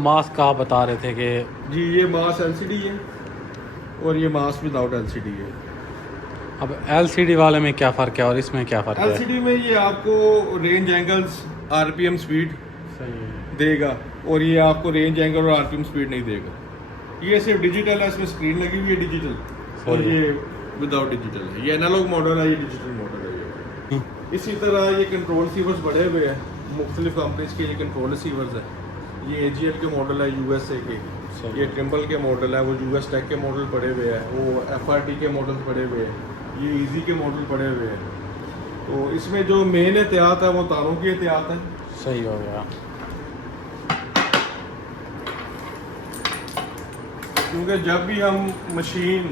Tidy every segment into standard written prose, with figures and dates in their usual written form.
Mask का आप बता रहे थे कि जी ये मास एलसीडी है और ये मास विदाउट एलसीडी है। अब एलसीडी वाले में क्या फ़र्क है और इसमें क्या फ़र्क है? एलसीडी में ये आपको रेंज एंगल्स, आरपीएम स्पीड सही है। देगा और ये आपको रेंज एंगल और आरपीएम स्पीड नहीं देगा। ये सिर्फ डिजिटल है, इसमें स्क्रीन लगी हुई है डिजिटल और ये विदाउट डिजिटल है। ये एनालॉग मॉडल है, ये डिजिटल मॉडल है। ये इसी तरह ये कंट्रोल रिसीवर्स बड़े हुए हैं, मुख्तलिफ कंपनीज के ये कंट्रोल रिसीवर्स है। ये AGL के मॉडल है USA के, ये ट्रिम्बल के मॉडल है, वो US टेक के मॉडल पड़े हुए हैं, वो FRT के मॉडल पड़े हुए हैं, ये ईजी के मॉडल पड़े हुए हैं। तो इसमें जो मेन एहतियात है वो तारों की एहतियात है। सही हो गया। क्योंकि जब भी हम मशीन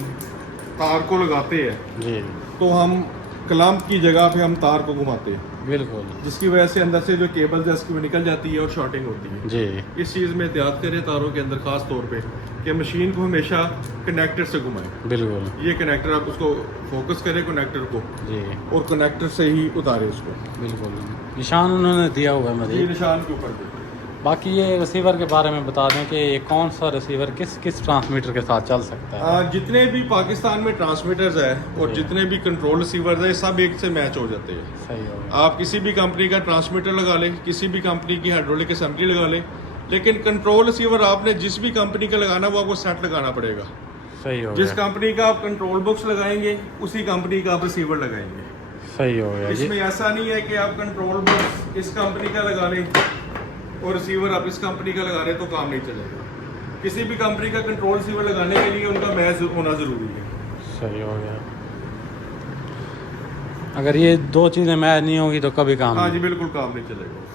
तार को लगाते हैं जी तो हम क्लैंप की जगह पे हम तार को घुमाते हैं, बिल्कुल जिसकी वजह से अंदर से जो केबल्स है उसकी वो निकल जाती है और शॉर्टिंग होती है। जी इस चीज़ में एहतियात करें तारों के अंदर खास तौर पे कि मशीन को हमेशा कनेक्टर से घुमाएं। बिल्कुल ये कनेक्टर आप उसको फोकस करें कनेक्टर को जी और कनेक्टर से ही उतारें उसको। बिल्कुल निशान उन्होंने दिया हुआ है ये मजीद। निशान के ऊपर दे। बाकी ये रिसीवर के बारे में बता दें कि ये कौन सा रिसीवर किस किस ट्रांसमीटर के साथ चल सकता है? जितने भी पाकिस्तान में ट्रांसमीटर्स है और जितने भी कंट्रोल रिसीवर्स है सब एक से मैच हो जाते हैं। सही हो गया। आप किसी भी कंपनी का ट्रांसमीटर लगा लें, किसी भी कंपनी की हाइड्रोलिक असेंबली लगा लें, लेकिन कंट्रोल रिसीवर आपने जिस भी कंपनी का लगाना वो आपको सेट लगाना पड़ेगा। सही हो जिस गया। कंपनी का आप कंट्रोल बॉक्स लगाएंगे उसी कंपनी का आप रिसीवर लगाएंगे। सही हो गया जी। इसमें ऐसा नहीं है कि आप कंट्रोल बॉक्स इस कंपनी का लगा लें और रिसीवर आप इस कंपनी का लगा लें तो काम नहीं चलेगा। किसी भी कंपनी का कंट्रोल रिसीवर लगाने के लिए उनका मैच होना ज़रूरी है। सही हो गया। अगर ये दो चीज़ें मैच नहीं होगी तो कभी काम हाँ नहीं। जी बिल्कुल काम नहीं चलेगा।